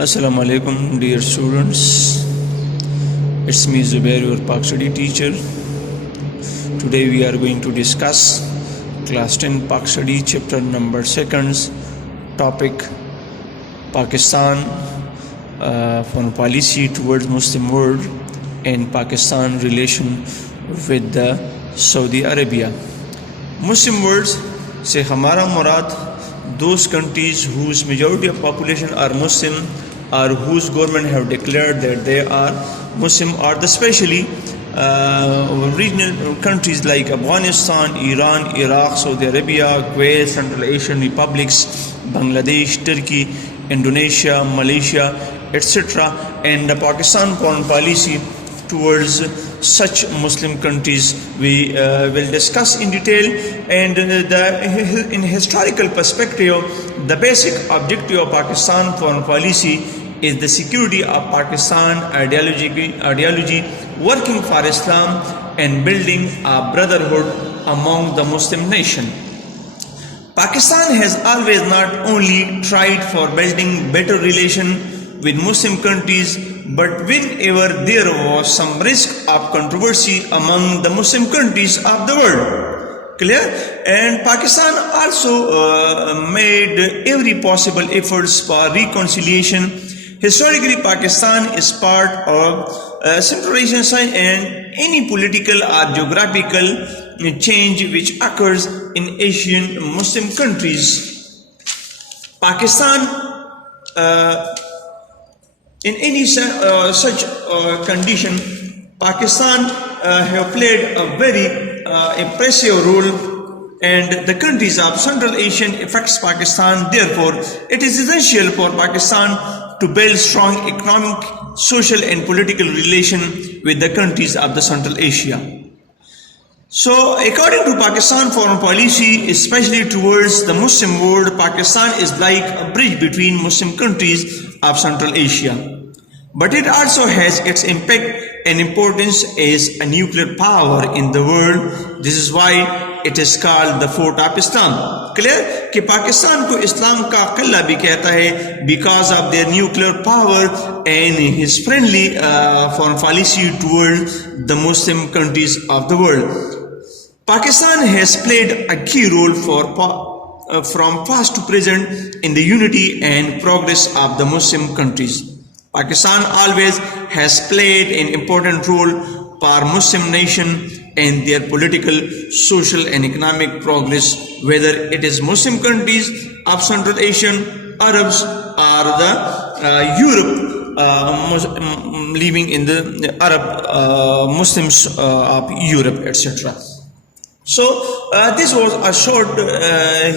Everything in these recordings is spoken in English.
Assalamu alaikum, dear students. It's me Zubair, your Pak study teacher. Today we are going to discuss class 10 Pak study chapter number 2, topic Pakistan, foreign policy towards Muslim world and Pakistan relation with the Saudi Arabia. Muslim world से हमारा मुराद those countries whose majority of population are Muslim or whose government have declared that they are Muslim, or especially regional countries like Afghanistan, Iran, Iraq, Saudi Arabia, Kuwait, Central Asian republics, Bangladesh, Turkey, Indonesia, Malaysia, etc. And the Pakistan foreign policy towards such Muslim countries we will discuss in detail. And in historical perspective, the basic objective of Pakistan foreign policy is the security of Pakistan ideology, working for Islam and building a brotherhood among the Muslim nation. Pakistan has always not only tried for building better relation with Muslim countries, but whenever there was some risk of controversy among the Muslim countries of the world. Clear? And Pakistan also made every possible efforts for reconciliation. Historically, Pakistan is part of Central Asian side, and any political or geographical change which occurs in Asian Muslim countries. Pakistan in any such condition, Pakistan have played a very impressive role, and the countries of Central Asian affects Pakistan. Therefore, it is essential for Pakistan to build strong economic, social and political relation with the countries of the Central Asia. So, according to Pakistan foreign policy, especially towards the Muslim world, Pakistan is like a bridge between Muslim countries of Central Asia. But it also has its impact and importance as a nuclear power in the world. This is why it is called the Fort of Islam. Clear? कि पाकिस्तान को इस्लाम का किला भी कहता है because of their nuclear power and his friendly foreign policy toward the Muslim countries of the world. Pakistan has played a key role from past to present in the unity and progress of the Muslim countries. Pakistan always has played an important role for Muslim nation and their political, social and economic progress, whether it is Muslim countries of Central Asian, Arabs or the Europe, living in the Arab Muslims of Europe, etc. So this was a short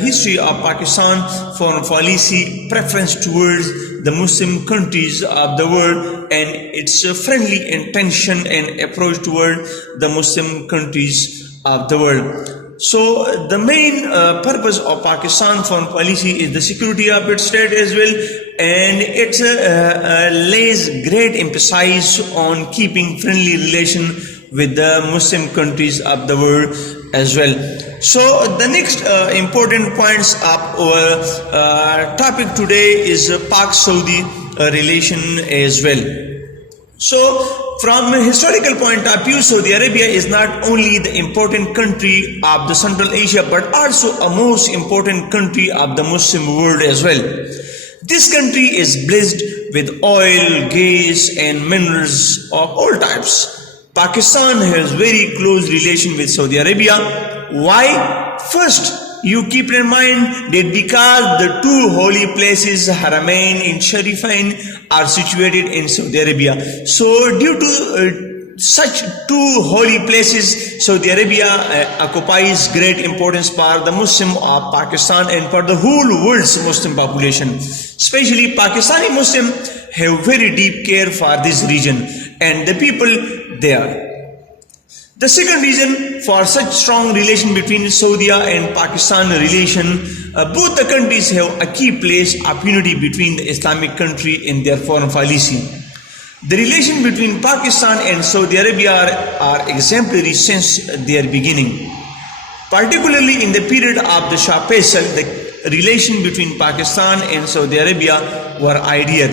history of Pakistan foreign policy preference towards the Muslim countries of the world and its friendly intention and approach toward the Muslim countries of the world. So the main purpose of Pakistan foreign policy is the security of its state as well, and it lays great emphasis on keeping friendly relation with the Muslim countries of the world as well. So the next important points of our topic today is Pak-Saudi relation as well. So from a historical point of view, Saudi Arabia is not only the important country of the Central Asia, but also a most important country of the Muslim world as well. This country is blessed with oil, gas and minerals of all types. Pakistan has very close relation with Saudi Arabia. Why? First, you keep in mind that because the two holy places, Haramain and Sharifain, are situated in Saudi Arabia. So due to such two holy places, Saudi Arabia occupies great importance for the Muslim of Pakistan and for the whole world's Muslim population. Especially Pakistani Muslim have very deep care for this region and the people there. The second reason for such strong relation between Saudi and Pakistan relation, both the countries have a key place of unity between the Islamic country in their foreign policy. The relation between Pakistan and Saudi Arabia are exemplary since their beginning. Particularly in the period of the Shah Faisal, the relation between Pakistan and Saudi Arabia were ideal.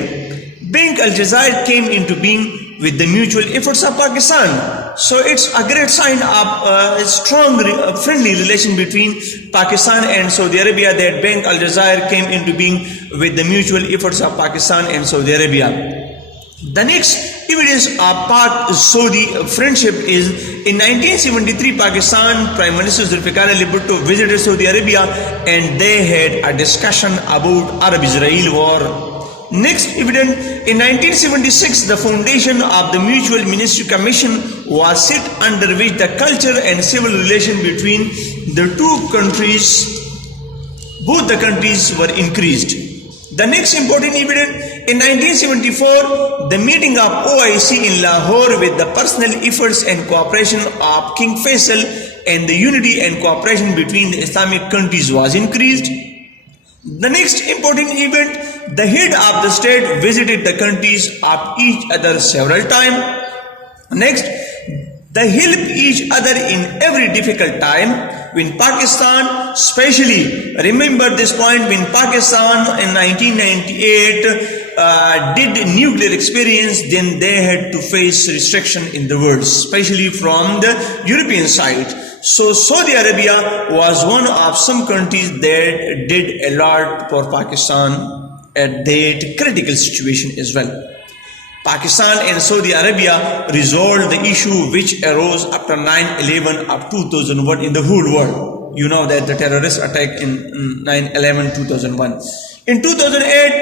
Bank Aljazair came into being with the mutual efforts of Pakistan. So it's a great sign of a strong friendly relation between Pakistan and Saudi Arabia that Bank Aljazair came into being with the mutual efforts of Pakistan and Saudi Arabia. The next evidence of Pak-Saudi friendship is in 1973 Pakistan Prime Minister Zulfikar Ali Bhutto visited Saudi Arabia and they had a discussion about Arab-Israel war. Next evidence, in 1976 the foundation of the Mutual Ministry Commission was set under which the culture and civil relation between the both the countries were increased. The next important event, in 1974, the meeting of OIC in Lahore with the personal efforts and cooperation of King Faisal and the unity and cooperation between the Islamic countries was increased. The next important event, the head of the state visited the countries of each other several times. Next, they help each other in every difficult time. When Pakistan, especially remember this point, when Pakistan in 1998 did nuclear experience, then they had to face restriction in the world, especially from the European side. So Saudi Arabia was one of some countries that did a lot for Pakistan at that critical situation as well. Pakistan and Saudi Arabia resolved the issue which arose after 9/11 of 2001 in the whole world. You know that the terrorist attack in 9/11 2001. In 2008,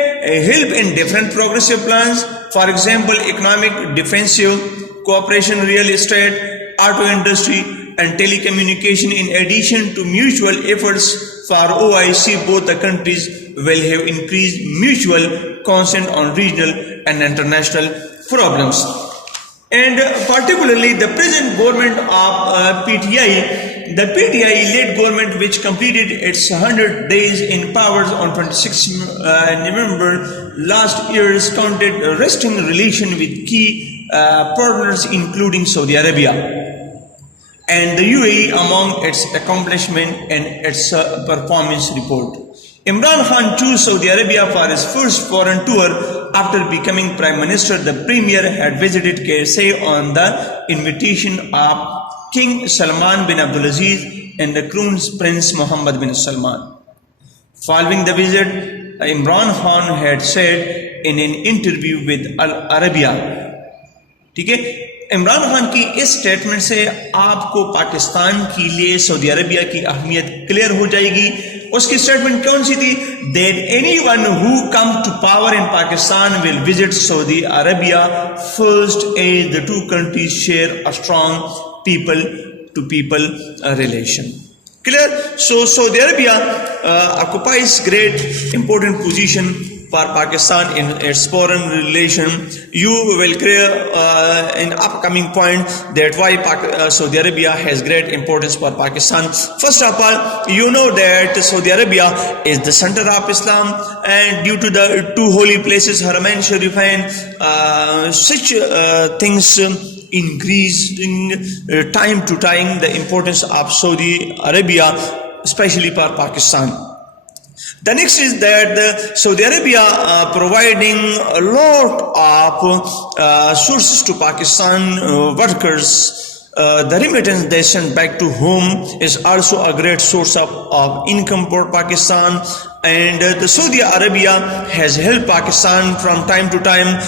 help in different progressive plans, for example, economic, defensive, cooperation, real estate, auto industry and telecommunication. In addition to mutual efforts for OIC, both the countries will have increased mutual consent on regional and international problems. And particularly the present government of PTI, the PTI-led government which completed its 100 days in power on 26 November last year, counted resting relation with key partners including Saudi Arabia and the UAE among its accomplishment and its performance report. Imran Khan chose Saudi Arabia for his first foreign tour after becoming Prime Minister. The Premier had visited KSA on the invitation of King Salman bin Abdulaziz and the Crown Prince Mohammed bin Salman. Following the visit, Imran Khan had said in an interview with Al Arabiya, ठीक है, इमरान खान की इस statement से आपको पाकिस्तान के लिए Saudi Arabia की अहमियत क्लियर हो जाएगी. उसकी स्टेटमेंट कौन सी थी? That anyone who come to power in Pakistan will visit Saudi Arabia first, as the two countries share a strong people-to-people relation. Clear? So Saudi Arabia occupies great important position for Pakistan in its foreign relation. You will clear in upcoming point that why Saudi Arabia has great importance for Pakistan. First of all, you know that Saudi Arabia is the center of Islam, and due to the two holy places, Haramain Sharifain, such things increasing time to time the importance of Saudi Arabia, especially for Pakistan. The next is that Saudi Arabia providing a lot of sources to Pakistan workers. The remittance they send back to home is also a great source of income for Pakistan. And the Saudi Arabia has helped Pakistan from time to time.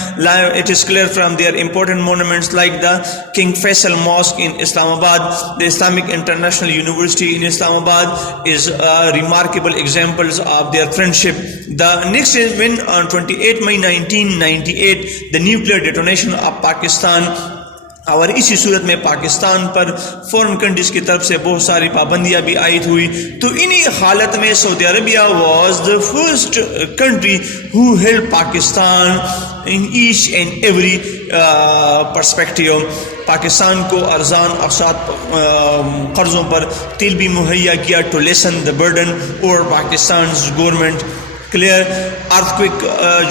It is clear from their important monuments like the King Faisal Mosque in Islamabad, the Islamic International University in Islamabad is remarkable examples of their friendship. The next is when on 28 May 1998 the nuclear detonation of Pakistan, और इसी सूरत में पाकिस्तान पर foreign countries की तरफ से बहुत सारी पाबंदियां भी आयद हुई. तो इन्हीं हालत में Saudi Arabia was the first country who help Pakistan in each and every perspective. Pakistan को अरजान अवसात कर्जों पर तेल भी मुहैया किया टू लेसन द बर्डन और पाकिस्तान गवर्नमेंट. क्लियर? अर्थक्वेक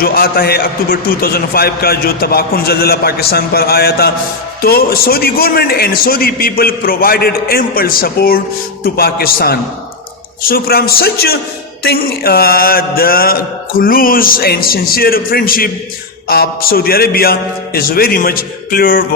जो आता है अक्टूबर 2005 का जो तबाहकुन ज़लज़ला पाकिस्तान पर आया था, तो Saudi government and Saudi people provided ample support to Pakistan. So from such a thing, the close and sincere friendship Saudi Arabia is very much clear